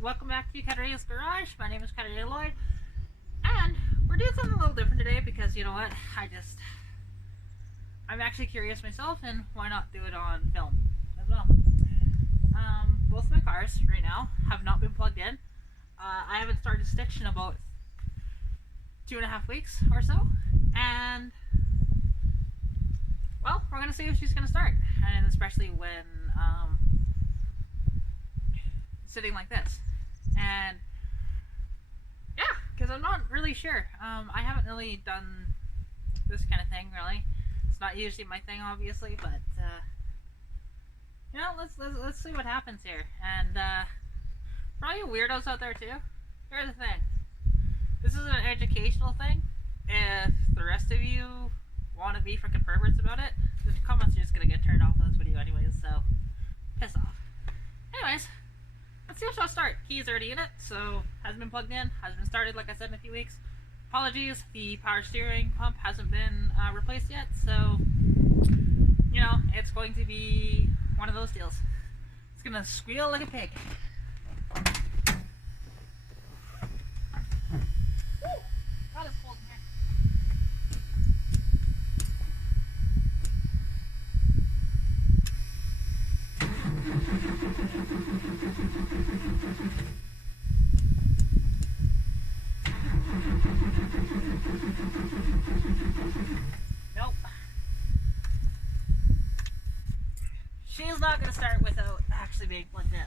Welcome back to Katarina's Garage. My name is Katarina Lloyd, and we're doing something a little different today because you know what? I'm actually curious myself, and why not do it on film as well? Both of my cars right now have not been plugged in. I haven't started stitch in about 2.5 weeks or so, and well, we're gonna see if she's gonna start, and especially when sitting like this. And yeah, because I'm not really sure. I haven't really done this kind of thing really. It's not usually my thing, obviously, but you know, let's see what happens here. And for all you weirdos out there too, here's the thing. This is an educational thing. If the rest of you want to be freaking perverts about it, the comments are just gonna get turned off on this video anyways. So piss off. Anyways. Let's see if she'll start. Key's already in it, so hasn't been plugged in, hasn't been started like I said in a few weeks. Apologies, the power steering pump hasn't been replaced yet, so you know, it's going to be one of those deals. It's gonna squeal like a pig. Woo! God, it's cold in here. Nope. She's not going to start without actually being plugged in.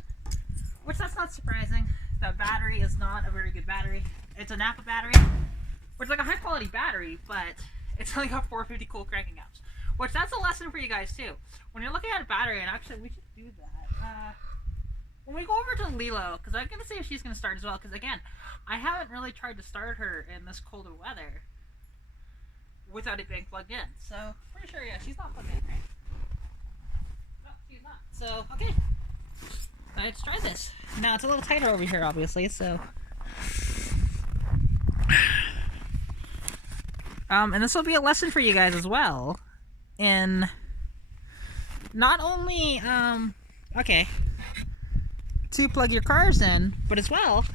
Which that's not surprising. The battery is not a very good battery. It's a Napa battery, which is like a high quality battery, but it's only got 450 cold cranking amps. Which that's a lesson for you guys too. When you're looking at a battery, and actually we should do that. When we go over to Lilo, because I'm going to see if she's going to start as well, because again, I haven't really tried to start her in this colder weather without it being plugged in. So, pretty sure, yeah, she's not plugged in, right? No, she's not. So, okay. Let's try this. Now, it's a little tighter over here, obviously, so... and this will be a lesson for you guys as well, in not only, okay, to plug your cars in, but as well,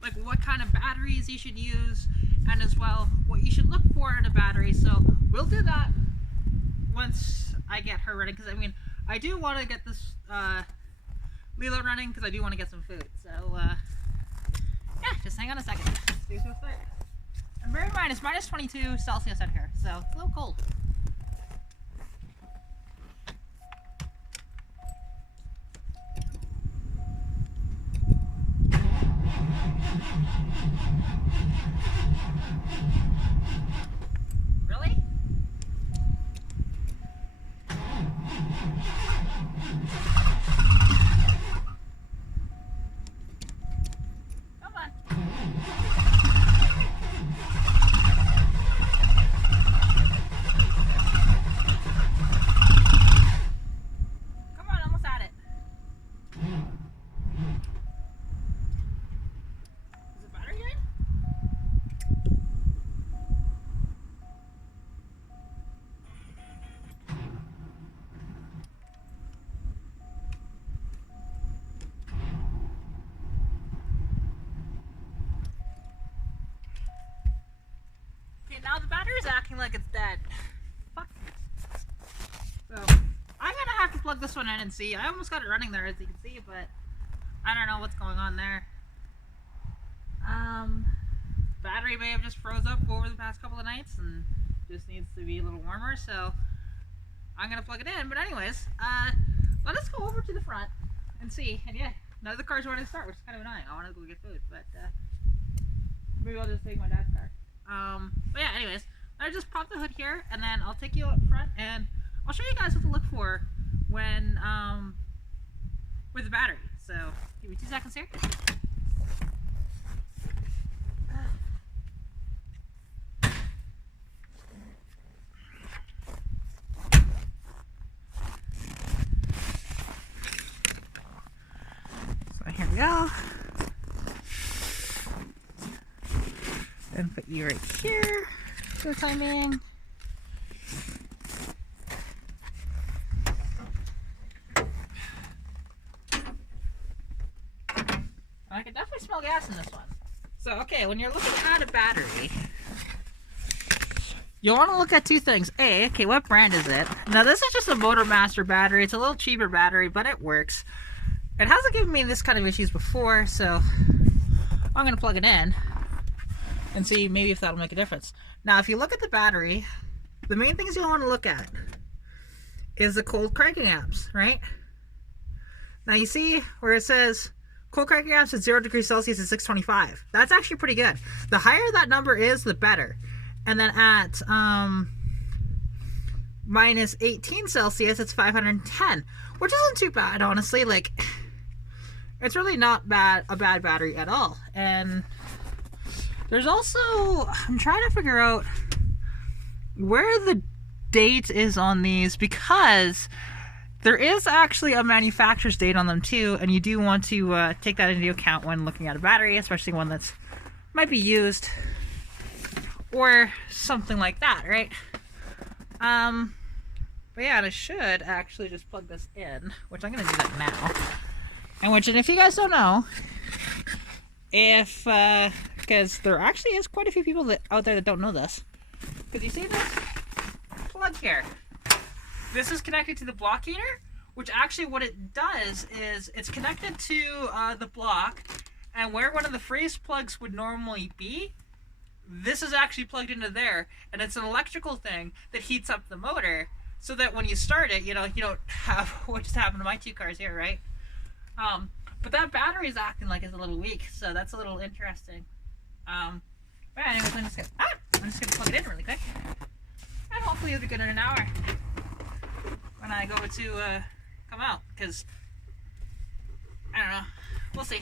like what kind of batteries you should use, and as well, what you should look for in a battery. So we'll do that once I get her ready, because I mean, I do want to get this Lilo running, because I do want to get some food. So yeah, just hang on a second. And bear in mind, it's minus 22 Celsius out here, so it's a little cold. Really? Come on. Come on, almost at it. Is the battery good? Okay, now the battery's acting like it's dead. Fuck. So, I'm gonna have to plug this one in and see. I almost got it running there, as you can see, but I don't know what's going on there. Battery may have just froze up over the past couple of nights and just needs to be a little warmer, so I'm gonna plug it in. But anyways, let us go over to the front and see. And yeah, none of the cars wanted to start, which is kind of annoying. I want to go get food, but maybe I'll just take my dad's car. But yeah, anyways, I just pop the hood here, and then I'll take you up front, and I'll show you guys what to look for when with the battery. So give me 2 seconds here. So here we go. And put you right here for the time being. gas in this one. So, okay, when you're looking at a battery, you'll want to look at two things. A, okay, what brand is it? Now, this is just a Motormaster battery. It's a little cheaper battery, but it works. It hasn't given me this kind of issues before, so I'm going to plug it in and see maybe if that'll make a difference. Now, if you look at the battery, the main things you'll want to look at is the cold cranking amps, right? Now, you see where it says cold cranking amps at 0 degrees Celsius is 625. That's actually pretty good. The higher that number is, the better. And then at minus 18 Celsius, it's 510, which isn't too bad, honestly. Like, it's really not a bad battery at all. And there's also, I'm trying to figure out where the date is on these, because there is actually a manufacturer's date on them too, and you do want to take that into account when looking at a battery, especially one that's might be used or something like that, right? But yeah, and I should actually just plug this in, which I'm gonna do that now. And if you guys don't know, because there actually is quite a few people out there that don't know this. Because you see this plug here? This is connected to the block heater, which actually what it does is it's connected to the block, and where one of the freeze plugs would normally be, this is actually plugged into there, and it's an electrical thing that heats up the motor so that when you start it, you know, you don't have what just happened to my two cars here, right? But that battery is acting like it's a little weak, so that's a little interesting. But anyways, I'm just gonna plug it in really quick, and hopefully it'll be good in an hour when I go to come out, because I don't know, we'll see,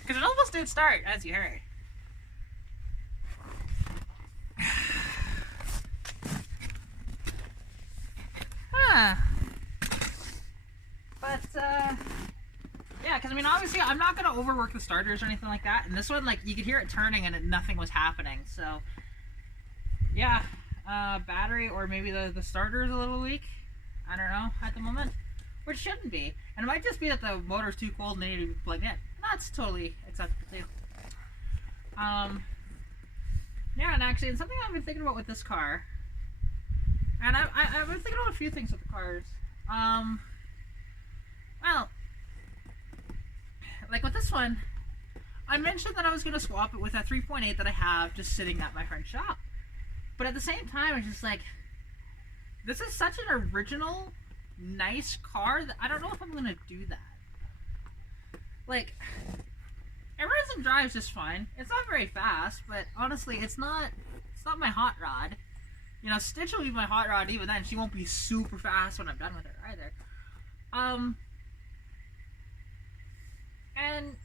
because it almost did start, as you heard. But yeah, because I mean, obviously I'm not gonna overwork the starters or anything like that, and this one, like, you could hear it turning and nothing was happening, so yeah. Battery, or maybe the starter is a little weak, I don't know, at the moment, which shouldn't be, and it might just be that the motor's too cold and they need to be plugged in. That's totally acceptable too. Yeah, and actually, it's something I've been thinking about with this car, and I've been thinking about a few things with the cars. Well, like with this one, I mentioned that I was going to swap it with a 3.8 that I have just sitting at my friend's shop. But at the same time, it's just like, this is such an original, nice car that I don't know if I'm going to do that. Like, it runs and drives just fine. It's not very fast, but honestly, it's not my hot rod. You know, Stitch will be my hot rod even then. She won't be super fast when I'm done with her either. And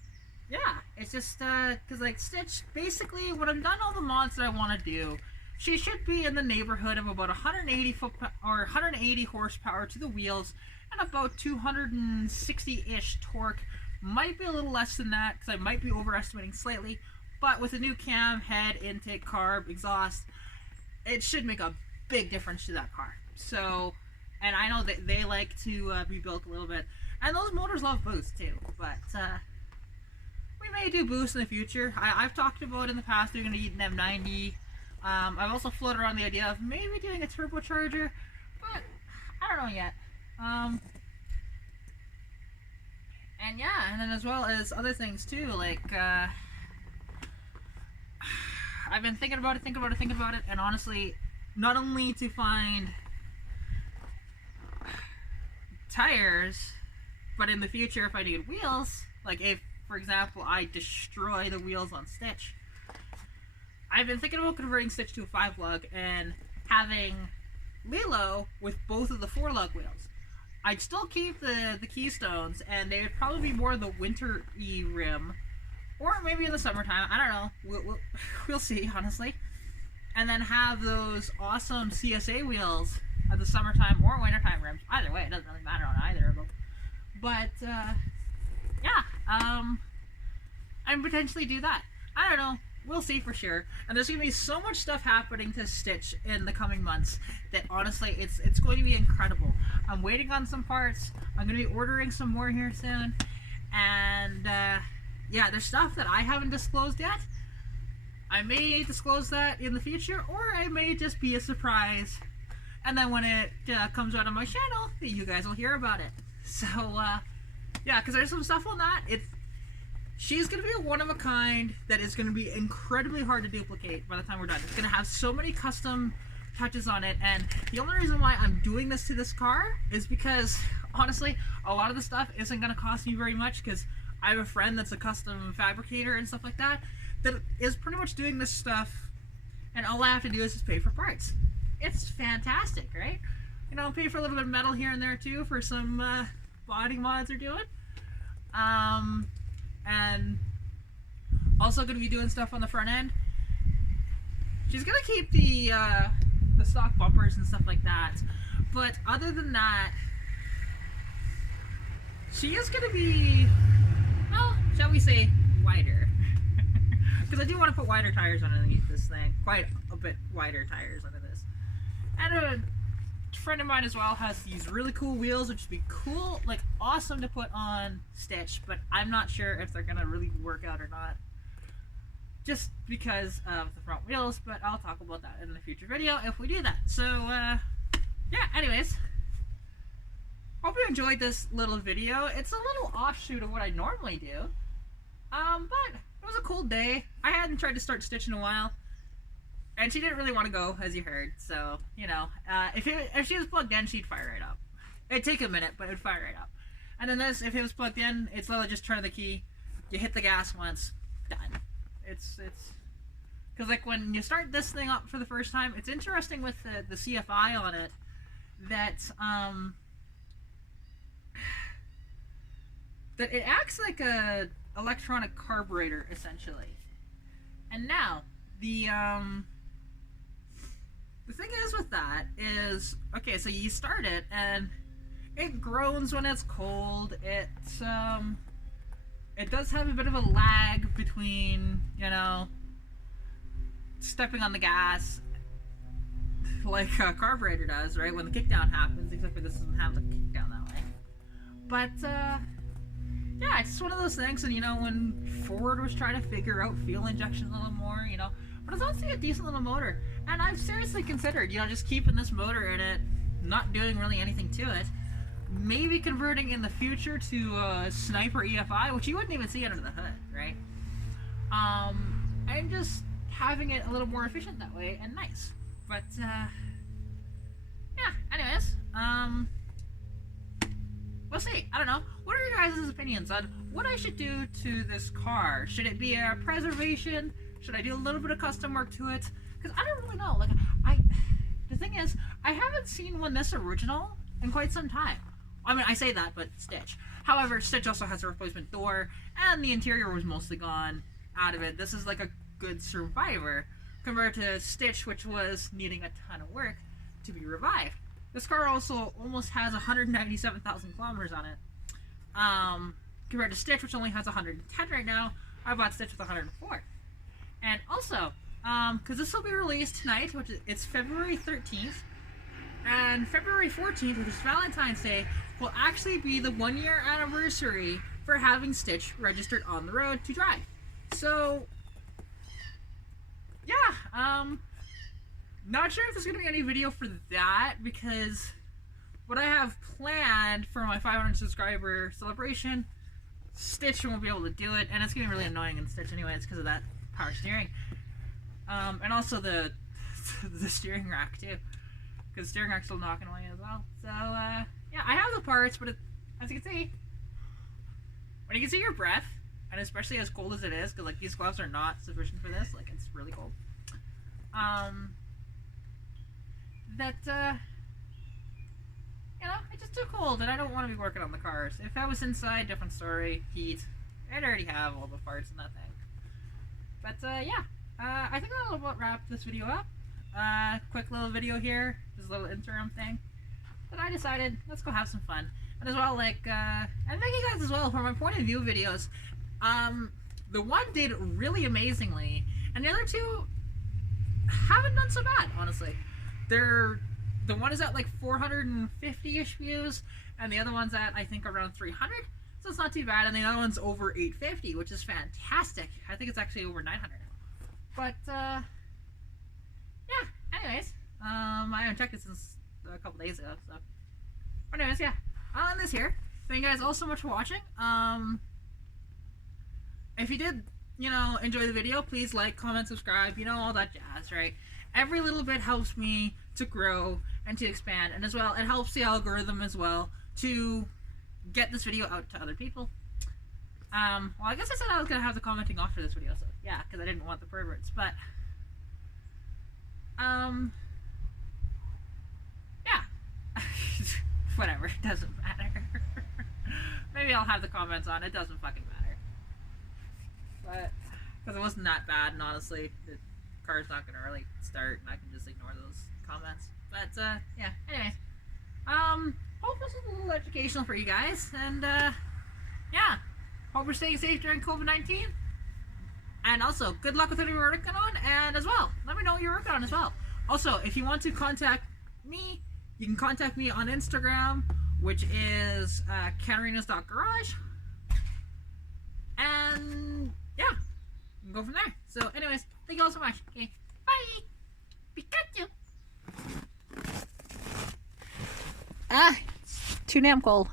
yeah, it's just because like Stitch, basically when I'm done all the mods that I want to do, she should be in the neighborhood of about 180 horsepower to the wheels and about 260-ish torque. Might be a little less than that because I might be overestimating slightly, but with a new cam, head, intake, carb, exhaust, it should make a big difference to that car. So, and I know that they like to be built a little bit, and those motors love boost too, but we may do boost in the future. I've talked about in the past doing an M90. I've also floated around the idea of maybe doing a turbocharger, but I don't know yet. And yeah, and then as well as other things too, like I've been thinking about it, and honestly, not only to find tires, but in the future if I need wheels, like if, for example, I destroy the wheels on Stitch, I've been thinking about converting Stitch to a 5-lug and having Lilo with both of the 4-lug wheels. I'd still keep the Keystones, and they would probably be more the winter-y rim, or maybe in the summertime. I don't know. We'll see, honestly. And then have those awesome CSA wheels at the summertime or wintertime rims. Either way, it doesn't really matter on either of them. But yeah, and potentially do that. I don't know. We'll see for sure. And there's going to be so much stuff happening to Stitch in the coming months that honestly, it's going to be incredible. I'm waiting on some parts. I'm going to be ordering some more here soon. And yeah, there's stuff that I haven't disclosed yet. I may disclose that in the future, or I may just be a surprise. And then when it comes out on my channel, you guys will hear about it. So, yeah, because there's some stuff on that. She's going to be a one-of-a-kind that is going to be incredibly hard to duplicate by the time we're done. It's going to have so many custom touches on it, and the only reason why I'm doing this to this car is because, honestly, a lot of the stuff isn't going to cost me very much, because I have a friend that's a custom fabricator and stuff like that is pretty much doing this stuff, and all I have to do is just pay for parts. It's fantastic, right? You know, pay for a little bit of metal here and there too for some body mods they're doing. And also going to be doing stuff on the front end. She's going to keep the stock bumpers and stuff like that. But other than that, she is going to be, well, shall we say, wider. Because I do want to put wider tires underneath this thing. Quite a bit wider tires under this. And a friend of mine as well has these really cool wheels, which would be cool, like awesome to put on Stitch, but I'm not sure if they're going to really work out or not. Just because of the front wheels, but I'll talk about that in a future video if we do that. So, yeah, anyways. Hope you enjoyed this little video. It's a little offshoot of what I normally do. But it was a cool day. I hadn't tried to start Stitch in a while. And she didn't really want to go, as you heard. So, you know, if she was plugged in, she'd fire right up. It'd take a minute, but it'd fire right up. And then this, if it was plugged in, it's literally just turn the key, you hit the gas once, done. It's because like when you start this thing up for the first time, it's interesting with the CFI on it that that it acts like a electronic carburetor essentially. And now the thing is with that is, okay, so you start it and it groans when it's cold. It does have a bit of a lag between, you know, stepping on the gas like a carburetor does, right, when the kickdown happens, except for this doesn't have the kickdown that way. But, yeah, it's just one of those things, and, you know, when Ford was trying to figure out fuel injection a little more, you know, but it's honestly a decent little motor, and I've seriously considered, you know, just keeping this motor in it, not doing really anything to it, maybe converting in the future to a Sniper EFI, which you wouldn't even see under the hood, right? And just having it a little more efficient that way and nice. But, yeah, anyways, we'll see. I don't know. What are your guys' opinions on what I should do to this car? Should it be a preservation? Should I do a little bit of custom work to it? Because I don't really know. Like, the thing is, I haven't seen one this original in quite some time. I mean, I say that, but Stitch. However, Stitch also has a replacement door, and the interior was mostly gone out of it. This is like a good survivor, compared to Stitch, which was needing a ton of work to be revived. This car also almost has 197,000 kilometers on it. Compared to Stitch, which only has 110 right now. I bought Stitch with 104. And also, because this will be released tonight, which is, it's February 13th, and February 14th, which is Valentine's Day, will actually be the 1-year anniversary for having Stitch registered on the road to drive. So, yeah, not sure if there's going to be any video for that, because what I have planned for my 500 subscriber celebration, Stitch won't be able to do it, and it's going to be really annoying in Stitch anyways because of that power steering. And also the steering rack too, because the steering rack's still knocking away as well. So, yeah, I have the parts, but as you can see, when you can see your breath, and especially as cold as it is, because like these gloves are not sufficient for this, like it's really cold. You know, it's just too cold, and I don't want to be working on the cars. If I was inside, different story, heat. I'd already have all the parts and that thing. But yeah, I think that'll about wrap this video up. Quick little video here, just a little interim thing. But I decided, let's go have some fun. And as well, like, and thank you guys as well for my point of view videos. The one did really amazingly, and the other two haven't done so bad, honestly. The one is at like 450-ish views, and the other one's at, I think, around 300. So it's not too bad, and the other one's over 850, which is fantastic. I think it's actually over 900. But, yeah, anyways, I haven't checked it since a couple days ago, so. But anyways, yeah, I'll end this here. Thank you guys all so much for watching. If you did, you know, enjoy the video, please like, comment, subscribe, you know, all that jazz, right? Every little bit helps me to grow and to expand, and as well, it helps the algorithm as well to get this video out to other people. Well, I guess I said I was going to have the commenting off for this video, so yeah, because I didn't want the perverts, but, yeah. Whatever, it doesn't matter. Maybe I'll have the comments on, it doesn't fucking matter. But, because it wasn't that bad, and honestly, the car's not going to really start, and I can just ignore those comments. But, yeah, anyways. Hope this was a little educational for you guys, and, yeah. Hope you're staying safe during COVID-19. And also, good luck with what you're working on, and as well, let me know what you're working on as well. Also, if you want to contact me, you can contact me on Instagram, which is catarinas.garage. And, yeah, you can go from there. So, anyways, thank you all so much. Okay, bye! Pikachu! Ah, it's too damn cold.